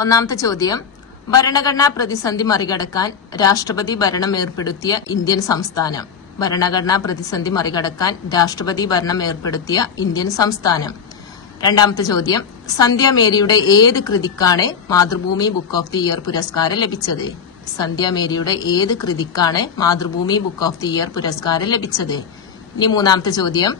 ഒന്നാമത്തെ ചോദ്യം, ഭരണഘടനാ പ്രതിസന്ധി മറികടക്കാൻ രാഷ്ട്രപതി ഭരണം ഏർപ്പെടുത്തിയ ഇന്ത്യൻ സംസ്ഥാനം. ഭരണഘടനാ പ്രതിസന്ധി മറികടക്കാൻ രാഷ്ട്രപതി ഭരണം ഏർപ്പെടുത്തിയ ഇന്ത്യൻ സംസ്ഥാനം. രണ്ടാമത്തെ ചോദ്യം, സന്ധ്യ മേരിയുടെ ഏത് കൃതിക്കാണ് Mathrubhumi book of the year പുരസ്കാരം ലഭിച്ചത്? സന്ധ്യ മേരിയുടെ ഏത് കൃതിക്കാണ് Mathrubhumi book of the year പുരസ്കാരം ലഭിച്ചത്? ഇനി മൂന്നാമത്തെ ചോദ്യം,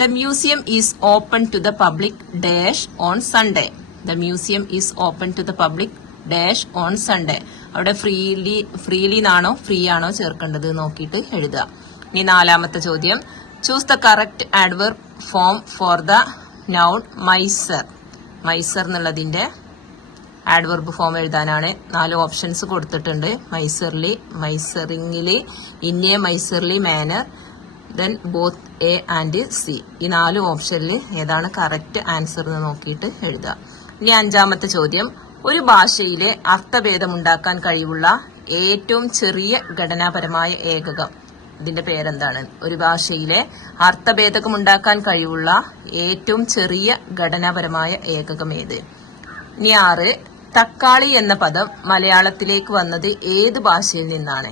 the museum is open to the public dash on Sunday. The museum is open to the public dash on Sunday. അവിടെ ഫ്രീലി എന്നാണോ ഫ്രീ ആണോ ചേർക്കേണ്ടത് നോക്കിയിട്ട് എഴുതുക. ഇനി നാലാമത്തെ ചോദ്യം, choose the correct adverb form for the noun miser. Miser എന്നുള്ളതിന്റെ ആഡ്വർബ് ഫോം എഴുതാനാണ് 4 ഓപ്ഷൻസ് കൊടുത്തിട്ടുണ്ട്. Miserly, miseringly, in a miserly manner, then both A and C. ഈ 4 ഓപ്ഷനിൽ ഏതാണ് കറക്റ്റ് ആൻസർ എന്ന് നോക്കിയിട്ട് എഴുതുക. ഇനി അഞ്ചാമത്തെ ചോദ്യം, ഒരു ഭാഷയിലെ അർത്ഥഭേദമുണ്ടാക്കാൻ കഴിവുള്ള ഏറ്റവും ചെറിയ ഘടനാപരമായ ഏകകം. ഇതിന്റെ പേരെന്താണ്? ഒരു ഭാഷയിലെ അർത്ഥഭേദമുണ്ടാക്കാൻ കഴിവുള്ള ഏറ്റവും ചെറിയ ഘടനാപരമായ ഏകകം ഏത്? ഇനി 6, തക്കാളി എന്ന പദം മലയാളത്തിലേക്ക് വന്നത് ഏത് ഭാഷയിൽ നിന്നാണ്?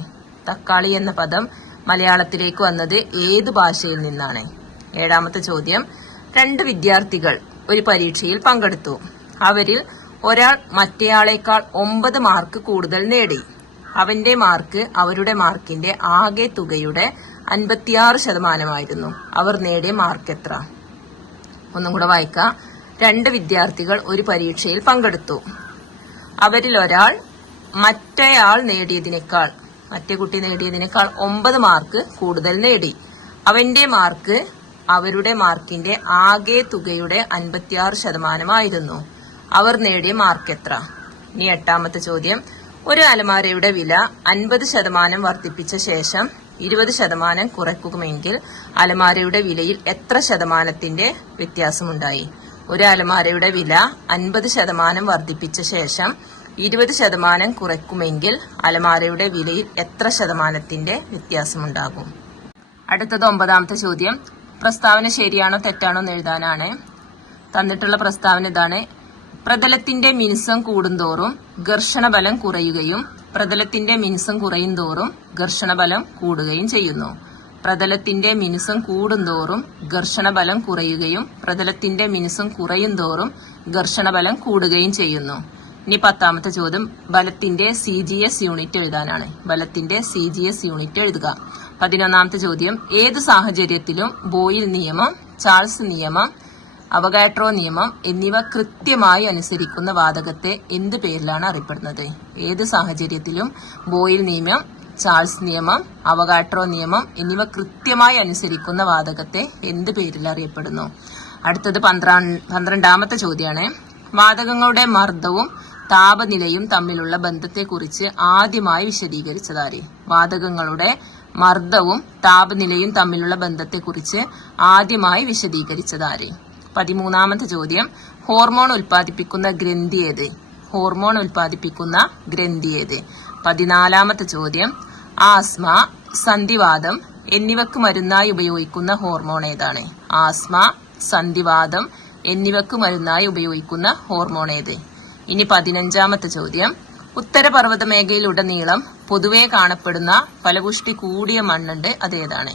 തക്കാളി എന്ന പദം മലയാളത്തിലേക്ക് വന്നത് ഏത് ഭാഷയിൽ നിന്നാണ്? ഏഴാമത്തെ ചോദ്യം, 2 വിദ്യാർത്ഥികൾ ഒരു പരീക്ഷയിൽ പങ്കെടുത്തു. അവരിൽ ഒരാൾ മറ്റേയാളേക്കാൾ 9 മാർക്ക് കൂടുതൽ നേടി. അവന്റെ മാർക്ക് അവരുടെ മാർക്കിന്റെ ആകെ തുകയുടെ 56%. അവർ നേടിയ മാർക്ക് എത്ര? ഒന്നും കൂടെ വായിക്കാം. 2 വിദ്യാർത്ഥികൾ ഒരു പരീക്ഷയിൽ പങ്കെടുത്തു. അവരിൽ ഒരാൾ മറ്റേ കുട്ടി നേടിയതിനേക്കാൾ 9 മാർക്ക് കൂടുതൽ നേടി. അവന്റെ മാർക്ക് അവരുടെ മാർക്കിന്റെ ആകെ തുകയുടെ 56%. അവർ നേടിയ മാർക്ക് എത്ര? ഇനി എട്ടാമത്തെ ചോദ്യം, ഒരു അലമാരയുടെ വില 50% വർദ്ധിപ്പിച്ച ശേഷം 20% കുറയ്ക്കുമെങ്കിൽ അലമാരയുടെ വിലയിൽ എത്ര ശതമാനത്തിന്റെ വ്യത്യാസമുണ്ടായി? ഒരു അലമാരയുടെ വില 50% വർദ്ധിപ്പിച്ച ശേഷം 20% കുറയ്ക്കുമെങ്കിൽ അലമാരയുടെ വിലയിൽ എത്ര ശതമാനത്തിന്റെ വ്യത്യാസമുണ്ടാകും? അടുത്തത് 9ാമത്തെ ചോദ്യം, പ്രസ്താവന ശരിയാണോ തെറ്റാണോ എന്ന് എഴുതാനാണ്. തന്നിട്ടുള്ള പ്രസ്താവന ഇതാണ്. പ്രതലത്തിന്റെ മിനുസം കൂടുന്തോറും ഘർഷണബലം കുറയുകയും പ്രതലത്തിന്റെ മിനുസം കുറയും തോറും ഘർഷണബലം കൂടുകയും ചെയ്യുന്നു. പ്രതലത്തിന്റെ മിനുസം കൂടുന്തോറും ഘർഷണബലം കുറയുകയും പ്രതലത്തിന്റെ മിനുസം കുറയും തോറും ഘർഷണബലം കൂടുകയും ചെയ്യുന്നു. ഇനി 10ാമത്തെ ചോദ്യം, ബലത്തിന്റെ CGS യൂണിറ്റ് എഴുതാനാണ്. ബലത്തിന്റെ CGS യൂണിറ്റ് എഴുതുക. 11ാമത്തെ ചോദ്യം, ഏത് സാഹചര്യത്തിലും ബോയിൽ നിയമം, ചാൾസ് നിയമം, അവഗാഡ്രോ നിയമം എന്നിവ കൃത്യമായി അനുസരിക്കുന്ന വാതകത്തെ എന്ത് പേരിലാണ് അറിയപ്പെടുന്നത്? ഏത് സാഹചര്യത്തിലും ബോയിൽ നിയമം, ചാൾസ് നിയമം, അവഗാഡ്രോ നിയമം എന്നിവ കൃത്യമായി അനുസരിക്കുന്ന വാതകത്തെ എന്ത് പേരിൽ അറിയപ്പെടുന്നു? അടുത്തത് 12ാമത്തെ ചോദ്യമാണ്. വാതകങ്ങളുടെ മർദ്ദവും താപനിലയും തമ്മിലുള്ള ബന്ധത്തെക്കുറിച്ച് ആദ്യമായി വിശദീകരിച്ചതാര്? വാതകങ്ങളുടെ മർദ്ദവും താപനിലയും തമ്മിലുള്ള ബന്ധത്തെക്കുറിച്ച് ആദ്യമായി വിശദീകരിച്ചതാര്? 13ാമത്തെ ചോദ്യം, ഹോർമോൺ ഉൽപ്പാദിപ്പിക്കുന്ന ഗ്രന്ഥി ഏത്? ഹോർമോൺ ഉൽപ്പാദിപ്പിക്കുന്ന ഗ്രന്ഥി ഏത്? 14ാമത്തെ ചോദ്യം, ആസ്മ, സന്ധിവാതം എന്നിവക്ക് മരുന്നായി ഉപയോഗിക്കുന്ന ഹോർമോൺ ഏതാണ്? ആസ്മ, സന്ധിവാതം എന്നിവക്ക് മരുന്നായി ഉപയോഗിക്കുന്ന ഹോർമോൺ ഏത്? ഇനി 15ാമത്തെ ചോദ്യം, ഉത്തരപർവ്വത മേഖലയിലുടനീളം പൊതുവെ കാണപ്പെടുന്ന ഫലപുഷ്ടി കൂടിയ മണ്ണുണ്ട്, അതേതാണ്?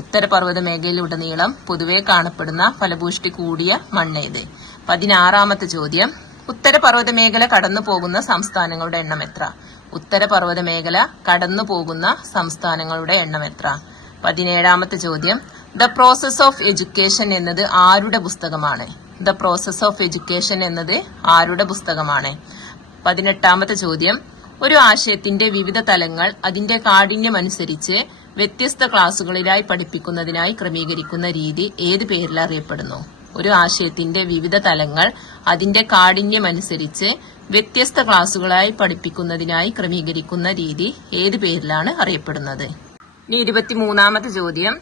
ഉത്തരപർവ്വത മേഖലയിലുടനീളം പൊതുവെ കാണപ്പെടുന്ന ഫലപുഷ്ടി കൂടിയ മണ്ണേത്? 16ാമത്തെ ചോദ്യം, ഉത്തരപർവ്വത മേഖല കടന്നു പോകുന്ന സംസ്ഥാനങ്ങളുടെ എണ്ണം എത്ര? ഉത്തരപർവ്വത മേഖല കടന്നു പോകുന്ന സംസ്ഥാനങ്ങളുടെ എണ്ണം എത്ര? 17ാമത്തെ ചോദ്യം, ദ പ്രോസസ് ഓഫ് എഡ്യൂക്കേഷൻ എന്നത് ആരുടെ പുസ്തകമാണ്? ദ പ്രോസസ് ഓഫ് എഡ്യൂക്കേഷൻ എന്നത് ആരുടെ പുസ്തകമാണ്? 18ാമത്തെ ചോദ്യം, ഒരു ആശയത്തിന്റെ വിവിധ തലങ്ങൾ അതിന്റെ കാഠിന്യമനുസരിച്ച് വ്യത്യസ്ത ക്ലാസുകളിലായി പഠിപ്പിക്കുന്നതിനായി ക്രമീകരിക്കുന്ന രീതി ഏത് പേരിൽ അറിയപ്പെടുന്നു? ഒരു ആശയത്തിന്റെ വിവിധ തലങ്ങൾ അതിന്റെ കാഠിന്യമനുസരിച്ച് വ്യത്യസ്ത ക്ലാസുകളായി പഠിപ്പിക്കുന്നതിനായി ക്രമീകരിക്കുന്ന രീതി ഏത് പേരിലാണ് അറിയപ്പെടുന്നത്? ഇനി 23ാമത്തെ ചോദ്യം,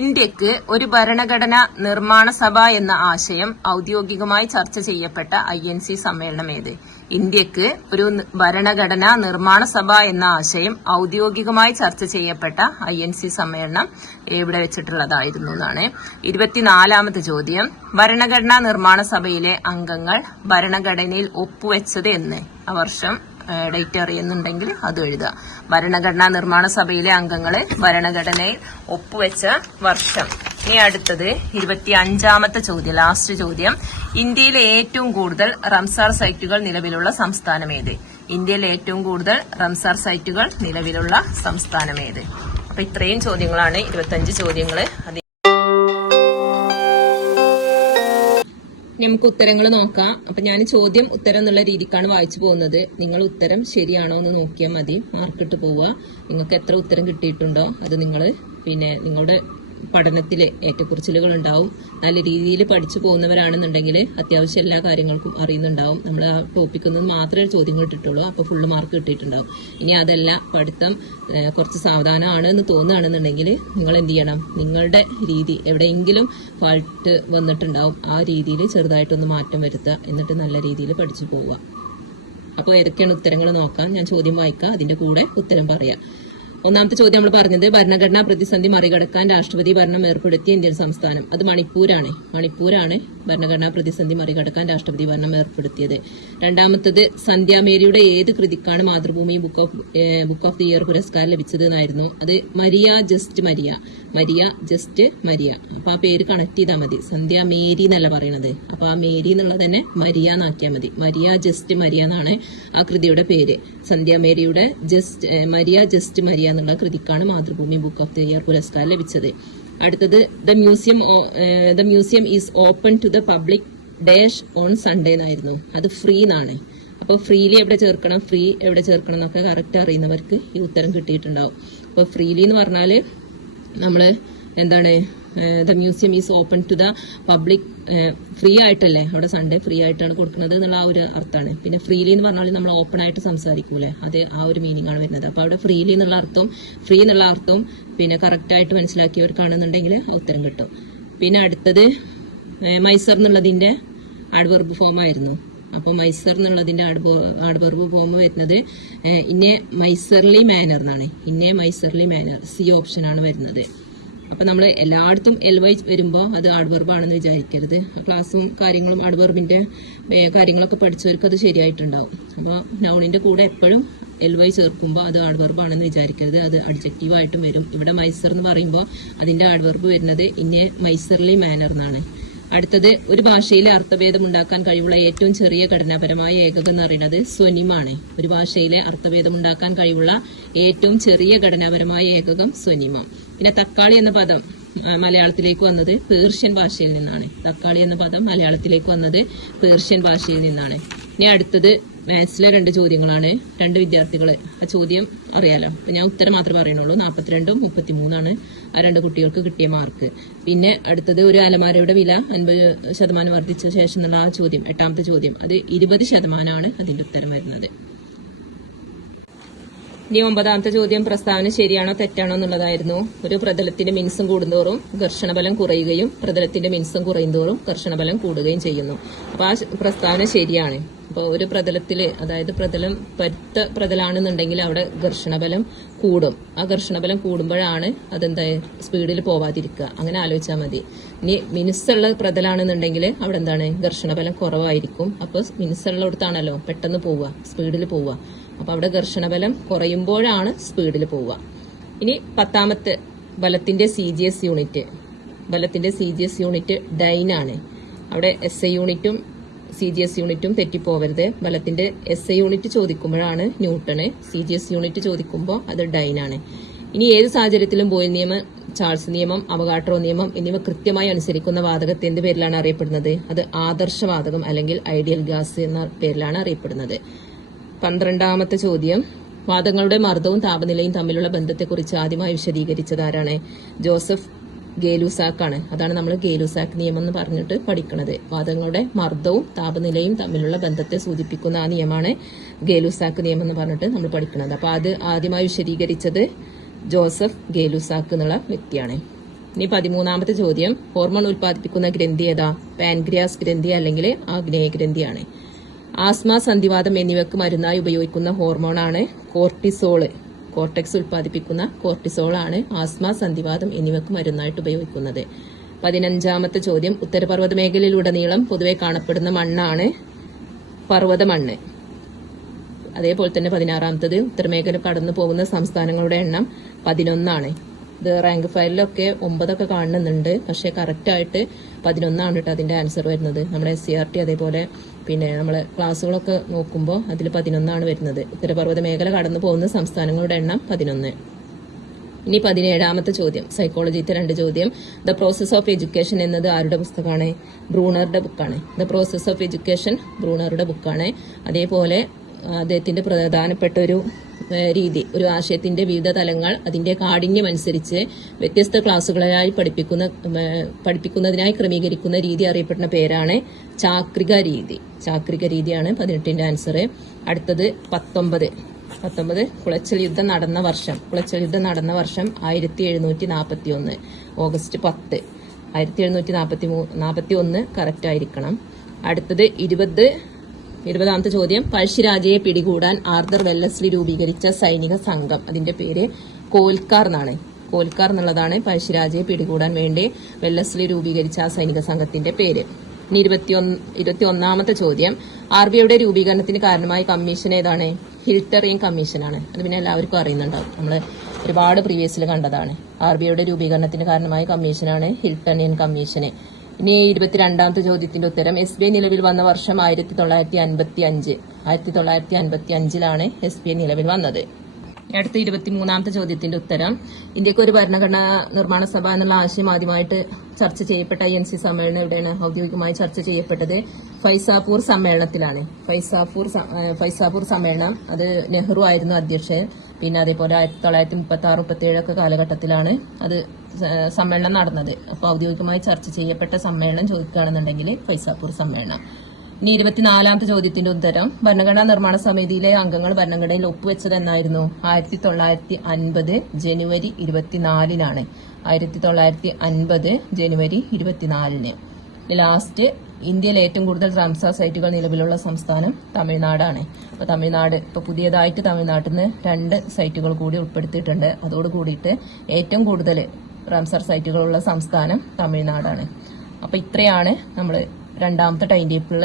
ഇന്ത്യക്ക് ഒരു ഭരണഘടനാ നിർമ്മാണ സഭ എന്ന ആശയം ഔദ്യോഗികമായി ചർച്ച ചെയ്യപ്പെട്ട INC സമ്മേളനം ഏത്? ഇന്ത്യക്ക് ഒരു ഭരണഘടനാ നിർമ്മാണ സഭ എന്ന ആശയം ഔദ്യോഗികമായി ചർച്ച ചെയ്യപ്പെട്ട INC സമ്മേളനം എവിടെ വെച്ചിട്ടുള്ളതായിരുന്നു എന്നാണ്. 24ാമത്തെ ചോദ്യം, ഭരണഘടനാ നിർമ്മാണ സഭയിലെ അംഗങ്ങൾ ഭരണഘടനയിൽ ഒപ്പുവെച്ചത് എന്ന്. ആ വർഷം ഡേറ്റ് അറിയുന്നുണ്ടെങ്കിൽ അത് എഴുതുക. ഭരണഘടനാ നിർമ്മാണ സഭയിലെ അംഗങ്ങള് ഭരണഘടനയിൽ ഒപ്പുവെച്ച വർഷം. ഇനി അടുത്തത് 25ാമത്തെ ചോദ്യം, ലാസ്റ്റ് ചോദ്യം, ഇന്ത്യയിലെ ഏറ്റവും കൂടുതൽ റംസാർ സൈറ്റുകൾ നിലവിലുള്ള സംസ്ഥാനം ഏത്? ഇന്ത്യയിലെ ഏറ്റവും കൂടുതൽ റംസാർ സൈറ്റുകൾ നിലവിലുള്ള സംസ്ഥാനം ഏത്? അപ്പൊ ഇത്രയും ചോദ്യങ്ങളാണ്, 25 ചോദ്യങ്ങള്. നമുക്ക് ഉത്തരങ്ങൾ നോക്കാം. അപ്പൊ ഞാൻ ചോദ്യം ഉത്തരം എന്നുള്ള രീതിക്കാണ് വായിച്ചു പോകുന്നത്. നിങ്ങൾ ഉത്തരം ശരിയാണോ എന്ന് നോക്കിയാൽ മതി, മാർക്കിട്ട് പോവുക. നിങ്ങൾക്ക് എത്ര ഉത്തരം കിട്ടിയിട്ടുണ്ടോ അത് നിങ്ങൾ നിങ്ങളുടെ പഠനത്തിലെ ഏറ്റക്കുറിച്ചിലുകൾ ഉണ്ടാവും. നല്ല രീതിയിൽ പഠിച്ചു പോകുന്നവരാണെന്നുണ്ടെങ്കിൽ അത്യാവശ്യം എല്ലാ കാര്യങ്ങൾക്കും അറിയുന്നുണ്ടാവും. നമ്മൾ ആ ടോപ്പിക്കിൽ നിന്ന് മാത്രമേ ചോദ്യങ്ങൾ ഇട്ടിട്ടുള്ളൂ, അപ്പോൾ ഫുള്ള് മാർക്ക് കിട്ടിയിട്ടുണ്ടാവും. ഇനി അതല്ല, പഠിത്തം കുറച്ച് സാവധാനമാണ് എന്ന് തോന്നുകയാണെന്നുണ്ടെങ്കിൽ നിങ്ങൾ എന്ത് ചെയ്യണം, നിങ്ങളുടെ രീതി എവിടെയെങ്കിലും ഫാൾട്ട് വന്നിട്ടുണ്ടാവും, ആ രീതിയിൽ ചെറുതായിട്ടൊന്ന് മാറ്റം വരുത്തുക. എന്നിട്ട് നല്ല രീതിയിൽ പഠിച്ചു പോവുക. അപ്പോൾ ഏതൊക്കെയാണ് ഉത്തരങ്ങൾ നോക്കാം. ഞാൻ ചോദ്യം വായിക്കാം, അതിന്റെ കൂടെ ഉത്തരം പറയാം. ഒന്നാമത്തെ ചോദ്യം നമ്മൾ പറഞ്ഞത്, ഭരണഘടനാ പ്രതിസന്ധി മറികടക്കാൻ രാഷ്ട്രപതി ഭരണം ഏർപ്പെടുത്തിയ ഇന്ത്യൻ സംസ്ഥാനം. അത് മണിപ്പൂരാണ്. മണിപ്പൂരാണ് ഭരണഘടനാ പ്രതിസന്ധി മറികടക്കാൻ രാഷ്ട്രപതി ഭരണം ഏർപ്പെടുത്തിയത്. രണ്ടാമത്തത്, സന്ധ്യാമേരിയുടെ ഏത് കൃതിക്കാണ് Mathrubhumi book of the year പുരസ്കാരം ലഭിച്ചത് എന്നായിരുന്നു. അത് Maria just Maria. Maria just Maria. അപ്പൊ ആ പേര് കണക്ട് ചെയ്താൽ മതി. സന്ധ്യാമേരി എന്നല്ല പറയണത്. അപ്പൊ ആ മേരി എന്നുള്ളത് തന്നെ മരിയ എന്നാക്കിയാൽ മതി. മരിയ ജസ്റ്റ് മരിയ എന്നാണ് ആ കൃതിയുടെ പേര്. സന്ധ്യാമേരിയുടെ മരിയ ജസ്റ്റ് മരിയ എന്നുള്ള കൃതിക്കാണ് Mathrubhumi book of the year പുരസ്കാരം ലഭിച്ചത്. അടുത്തത്, the museum is open to the public dash on Sunday എന്നായിരുന്നു. അത് ഫ്രീ എന്നാണ്. അപ്പോൾ ഫ്രീലി എവിടെ ചേർക്കണം, ഫ്രീ എവിടെ ചേർക്കണം എന്നൊക്കെ കറക്റ്റ് അറിയുന്നവർക്ക് ഈ ഉത്തരം കിട്ടിയിട്ടുണ്ടാവും. അപ്പോൾ ഫ്രീലി എന്ന് പറഞ്ഞാൽ നമ്മൾ എന്താണ്, the museum is open to the public, free ആയിട്ടല്ലേ, അവിടെ സൺഡേ ഫ്രീ ആയിട്ടാണ് കൊടുക്കുന്നത് എന്നുള്ള ആ ഒരു അർത്ഥമാണ്. പിന്നെ ഫ്രീലി എന്ന് പറഞ്ഞാൽ നമ്മൾ ഓപ്പൺ ആയിട്ട് സംസാരിക്കൂലേ, അത് ആ ഒരു മീനിങ് ആണ് വരുന്നത്. അപ്പോൾ അവിടെ ഫ്രീലി എന്നുള്ള അർത്ഥവും ഫ്രീ എന്നുള്ള അർത്ഥവും പിന്നെ കറക്റ്റായിട്ട് മനസ്സിലാക്കിയവർക്കാണെന്നുണ്ടെങ്കിൽ ഉത്തരം കിട്ടും. പിന്നെ അടുത്തത്, മൈസർ എന്നുള്ളതിന്റെ ആഡ്വർബ് ഫോം ആയിരുന്നു. അപ്പോൾ മൈസർ എന്നുള്ളതിന്റെ ആഡ്വർബ് ഫോം വരുന്നത് ഇന്നെ മൈസർലി മാനർ എന്നാണ്. ഇന്നെ മൈസർലി മാനർ, സി ഓപ്ഷനാണ് വരുന്നത്. അപ്പൊ നമ്മൾ എല്ലായിടത്തും LY വരുമ്പോൾ അത് ആഡ്വർബ് ആണെന്ന് വിചാരിക്കരുത്. ക്ലാസ്സും കാര്യങ്ങളും ആഡ്വർബിന്റെ കാര്യങ്ങളൊക്കെ പഠിച്ചവർക്ക് അത് ശരിയായിട്ടുണ്ടാവും. അപ്പോൾ നൗണിന്റെ കൂടെ എപ്പോഴും LY ചേർക്കുമ്പോൾ അത് ആഡ്വർബ് ആണെന്ന് വിചാരിക്കരുത്, അത് അഡ്ജക്റ്റീവ് ആയിട്ടും വരും. ഇവിടെ മൈസർ എന്ന് പറയുമ്പോൾ അതിന്റെ ആഡ്വർബ് വരുന്നത് ഇന്നെ മൈസർലി മാനർ എന്നാണ്. അടുത്തത്, ഒരു ഭാഷയിലെ അർത്ഥഭേദം ഉണ്ടാക്കാൻ കഴിവുള്ള ഏറ്റവും ചെറിയ ഘടനാപരമായ ഏകകം എന്ന് പറയുന്നത് സ്വനിമാണ്. ഒരു ഭാഷയിലെ അർത്ഥഭേദം ഉണ്ടാക്കാൻ കഴിവുള്ള ഏറ്റവും ചെറിയ ഘടനാപരമായ ഏകകം സ്വനിമ. പിന്നെ തക്കാളി എന്ന പദം മലയാളത്തിലേക്ക് വന്നത് പേർഷ്യൻ ഭാഷയിൽ നിന്നാണ്. തക്കാളി എന്ന പദം മലയാളത്തിലേക്ക് വന്നത് പേർഷ്യൻ ഭാഷയിൽ നിന്നാണ്. ഇനി അടുത്തത്, മാത്സിലെ 2 ചോദ്യങ്ങളാണ്. 2 വിദ്യാർത്ഥികൾ ആ ചോദ്യം അറിയാലോ. ഞാൻ ഉത്തരം മാത്രമേ പറയുന്നുള്ളൂ. 42ഉം 33ആണ് ആ 2 കുട്ടികൾക്ക് കിട്ടിയ മാർക്ക്. പിന്നെ അടുത്തത്, ഒരു അലമാരയുടെ വില 50% വർദ്ധിച്ച ശേഷം എന്നുള്ള ആ ചോദ്യം, 8ാമത്തെ ചോദ്യം, അത് 20% അതിന്റെ ഉത്തരം വരുന്നത്. ഇനി 9ാമത്തെ ചോദ്യം, പ്രസ്താവന ശരിയാണോ തെറ്റാണോ എന്നുള്ളതായിരുന്നു. ഒരു പ്രതലത്തിന്റെ മിനുസം കൂടുന്തോറും ഘർഷണബലം കുറയുകയും പ്രതലത്തിന്റെ മിനുസം കുറയുന്തോറും ഘർഷണബലം കൂടുകയും ചെയ്യുന്നു. അപ്പൊ ആ പ്രസ്താവന ശരിയാണ്. അപ്പോൾ ഒരു പ്രതലത്തില്, അതായത് പ്രതലം പരുത്ത പ്രതലാണെന്നുണ്ടെങ്കിൽ അവിടെ ഘർഷണബലം കൂടും. ആ ഘർഷണബലം കൂടുമ്പോഴാണ് അതെന്താ സ്പീഡിൽ പോവാതിരിക്കുക. അങ്ങനെ ആലോചിച്ചാൽ മതി. ഇനി മിനുസുള്ള പ്രതലാണെന്നുണ്ടെങ്കിൽ അവിടെ എന്താണ്, ഘർഷണബലം കുറവായിരിക്കും. അപ്പോൾ മിനുസുള്ളിടത്താണല്ലോ പെട്ടെന്ന് പോവുക, സ്പീഡിൽ പോവുക. അപ്പൊ അവിടെ ഘർഷണബലം കുറയുമ്പോഴാണ് സ്പീഡിൽ പോവുക. ഇനി 10ാമത്തെ, ബലത്തിന്റെ CGS യൂണിറ്റ്. ബലത്തിന്റെ CGS യൂണിറ്റ് ഡൈൻ ആണ്. അവിടെ SI യൂണിറ്റും CGS യൂണിറ്റും തെറ്റിപ്പോവരുത്. ബലത്തിന്റെ SI യൂണിറ്റ് ചോദിക്കുമ്പോഴാണ് ന്യൂട്ടണ്, CGS യൂണിറ്റ് ചോദിക്കുമ്പോൾ അത് ഡൈൻ ആണ്. ഇനി ഏത് സാഹചര്യത്തിലും ബോയിൽ നിയമം, ചാൾസ് നിയമം, അവഗാഡ്രോ നിയമം എന്നിവ കൃത്യമായി അനുസരിക്കുന്ന വാതകത്തെ എന്ത് പേരിലാണ് അറിയപ്പെടുന്നത്? അത് ആദർശവാതകം അല്ലെങ്കിൽ ഐഡിയൽ ഗ്യാസ് എന്ന പേരിലാണ് അറിയപ്പെടുന്നത്. 12ാമത്തെ ചോദ്യം, വാതകങ്ങളുടെ മർദ്ദവും താപനിലയും തമ്മിലുള്ള ബന്ധത്തെക്കുറിച്ച് ആദ്യമായി വിശദീകരിച്ചത് ആരാണ്? ജോസഫ് ഗേ-ലുസാക്കാണ്. അതാണ് നമ്മൾ ഗേ-ലുസാക്ക് നിയമം എന്ന് പറഞ്ഞിട്ട് പഠിക്കുന്നത്. വാതകങ്ങളുടെ മർദ്ദവും താപനിലയും തമ്മിലുള്ള ബന്ധത്തെ സൂചിപ്പിക്കുന്ന ആ നിയമമാണ് ഗേ-ലുസാക്ക് നിയമം എന്ന് പറഞ്ഞിട്ട് നമ്മൾ പഠിക്കുന്നത്. അപ്പൊ അത് ആദ്യമായി വിശദീകരിച്ചത് ജോസഫ് ഗേ-ലുസാക്ക് എന്നുള്ള വ്യക്തിയാണ്. ഇനി 13ാമത്തെ ചോദ്യം, ഹോർമോൺ ഉൽപ്പാദിപ്പിക്കുന്ന ഗ്രന്ഥി ഏതാ? പാൻക്രിയാസ് ഗ്രന്ഥി അല്ലെങ്കിൽ ആഗ്നേയ ഗ്രന്ഥിയാണ്. ആസ്മ, സന്ധിവാതം എന്നിവയ്ക്ക് മരുന്നായി ഉപയോഗിക്കുന്ന ഹോർമോണാണ് കോർട്ടിസോള്. കോർട്ടെക്സ് ഉൽപ്പാദിപ്പിക്കുന്ന കോർട്ടിസോളാണ് ആസ്മ, സന്ധിവാതം എന്നിവയ്ക്ക് മരുന്നായിട്ട് ഉപയോഗിക്കുന്നത്. 15ാമത്തെ ചോദ്യം, ഉത്തരപർവ്വത മേഖലയിലുടനീളം പൊതുവെ കാണപ്പെടുന്ന മണ്ണാണ് പർവ്വത മണ്ണ്. അതേപോലെ തന്നെ 16ാമത്തത്, ഉത്തരമേഖല കടന്നു പോകുന്ന സംസ്ഥാനങ്ങളുടെ എണ്ണം 11 ഇത് റാങ്ക് ഫയലിലൊക്കെ 9 കാണുന്നുണ്ട്, പക്ഷെ കറക്റ്റ് ആയിട്ട് 11 കേട്ടോ അതിന്റെ ആൻസർ വരുന്നത്. നമ്മുടെ SCRT അതേപോലെ പിന്നെ നമ്മളെ ക്ലാസ്സുകളൊക്കെ നോക്കുമ്പോൾ അതിൽ 11 വരുന്നത്. ഉത്തരപർവ്വത മേഖല കടന്നു പോകുന്ന സംസ്ഥാനങ്ങളുടെ എണ്ണം 11. ഇനി 17ാമത്തെ ചോദ്യം, സൈക്കോളജിത്തെ 2 ചോദ്യം. ദ പ്രോസസ് ഓഫ് എഡ്യൂക്കേഷൻ എന്നത് ആരുടെ പുസ്തകമാണ്? ബ്രൂണറുടെ ബുക്കാണ്. ദ പ്രോസസ് ഓഫ് എഡ്യൂക്കേഷൻ ബ്രൂണറുടെ ബുക്കാണ്. അതേപോലെ അദ്ദേഹത്തിന്റെ പ്രധാനപ്പെട്ട ഒരു രീതി, ഒരു ആശയത്തിന്റെ വിവിധ തലങ്ങൾ അതിന്റെ കാഠിന്യം അനുസരിച്ച് വ്യത്യസ്ത ക്ലാസുകളായി പഠിപ്പിക്കുന്നതിനായി ക്രമീകരിക്കുന്ന രീതി അറിയപ്പെടുന്ന പേരാണ് ചാക്രിക രീതി. ചാക്രിക രീതിയാണ് 18ന്റെ ആൻസർ. അടുത്തത് 19 കുളച്ചൽ യുദ്ധം നടന്ന വർഷം. കുളച്ചൽ യുദ്ധം നടന്ന വർഷം 1741 ഓഗസ്റ്റ് 10. 1741 കറക്റ്റ് ആയിരിക്കണം. അടുത്തത് 20ാമത്തെ ചോദ്യം, പഴശ്ശിരാജയെ പിടികൂടാൻ ആർതർ വെല്ലസ്ലി രൂപീകരിച്ച സൈനിക സംഘം. അതിന്റെ പേര് കോൽക്കാർ എന്നാണ്. കോൽക്കാർ എന്നുള്ളതാണ് പഴശ്ശിരാജയെ പിടികൂടാൻ വേണ്ടി വെല്ലസ്ലി രൂപീകരിച്ച ആ സൈനിക സംഘത്തിന്റെ പേര്. ഇനി 21ാമത്തെ ചോദ്യം, RBIയുടെ രൂപീകരണത്തിന് കാരണമായ കമ്മീഷൻ ഏതാണ്? ഹിൽട്ടറിയൻ കമ്മീഷനാണ്. അത് പിന്നെ എല്ലാവർക്കും അറിയുന്നുണ്ടാവും, നമ്മൾ ഒരുപാട് പ്രീവിയസിൽ കണ്ടതാണ്. RBIയുടെ രൂപീകരണത്തിന് കാരണമായ കമ്മീഷനാണ് ഹിൽട്ടറിയൻ കമ്മീഷന്. ഇനി 22ാമത്തെ ചോദ്യത്തിന്റെ ഉത്തരം, SBI നിലവിൽ വന്ന വർഷം 1955. 1955 SBI നിലവിൽ വന്നത്. അടുത്ത 23ാമത്തെ ചോദ്യത്തിന്റെ ഉത്തരം, ഇന്ത്യക്ക് ഒരു ഭരണഘടനാ നിർമ്മാണ സഭ എന്നുള്ള ആശയം ആദ്യമായിട്ട് ചർച്ച ചെയ്യപ്പെട്ട INC സമ്മേളനം എവിടെയാണ് ഔദ്യോഗികമായി ചർച്ച ചെയ്യപ്പെട്ടത്? ഫൈസാപൂർ സമ്മേളനത്തിലാണ്. ഫൈസാപൂർ സമ്മേളനം, അത് നെഹ്റു ആയിരുന്നു അധ്യക്ഷൻ. പിന്നെ അതേപോലെ 1936-37 കാലഘട്ടത്തിലാണ് അത് സമ്മേളനം നടന്നത്. അപ്പൊ ഔദ്യോഗികമായി ചർച്ച ചെയ്യപ്പെട്ട സമ്മേളനം ചോദിക്കുകയാണെന്നുണ്ടെങ്കിൽ ഫൈസാപൂർ സമ്മേളനം. ഇനി 24ാമത്തെ ചോദ്യത്തിന്റെ ഉത്തരം, ഭരണഘടനാ നിർമ്മാണ സമിതിയിലെ അംഗങ്ങൾ ഭരണഘടനയിൽ ഒപ്പുവെച്ചത് എന്നായിരുന്നു? 1950 ജനുവരി 24. 1950 ജനുവരി 24. ലാസ്റ്റ്, ഇന്ത്യയിൽ ഏറ്റവും കൂടുതൽ റാംസാർ സൈറ്റുകൾ നിലവിലുള്ള സംസ്ഥാനം തമിഴ്നാടാണ്. അപ്പൊ തമിഴ്നാട് ഇപ്പൊ പുതിയതായിട്ട് തമിഴ്നാട്ടിൽ നിന്ന് 2 സൈറ്റുകൾ കൂടി ഉൾപ്പെടുത്തിയിട്ടുണ്ട്. അതോട് കൂടിയിട്ട് ഏറ്റവും കൂടുതൽ റാംസാർ സൈറ്റുകളുള്ള സംസ്ഥാനം തമിഴ്നാടാണ്. അപ്പൊ ഇത്രയാണ് നമ്മൾ 2ാമത്തെ ടൈം ടേബിളിൽ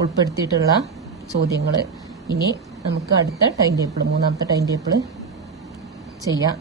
ഉൾപ്പെടുത്തിയിട്ടുള്ള ചോദ്യങ്ങൾ. ഇനി നമുക്ക് അടുത്ത ടൈം ടേബിൾ, 3ാമത്തെ ടൈം ടേബിൾ ചെയ്യാം.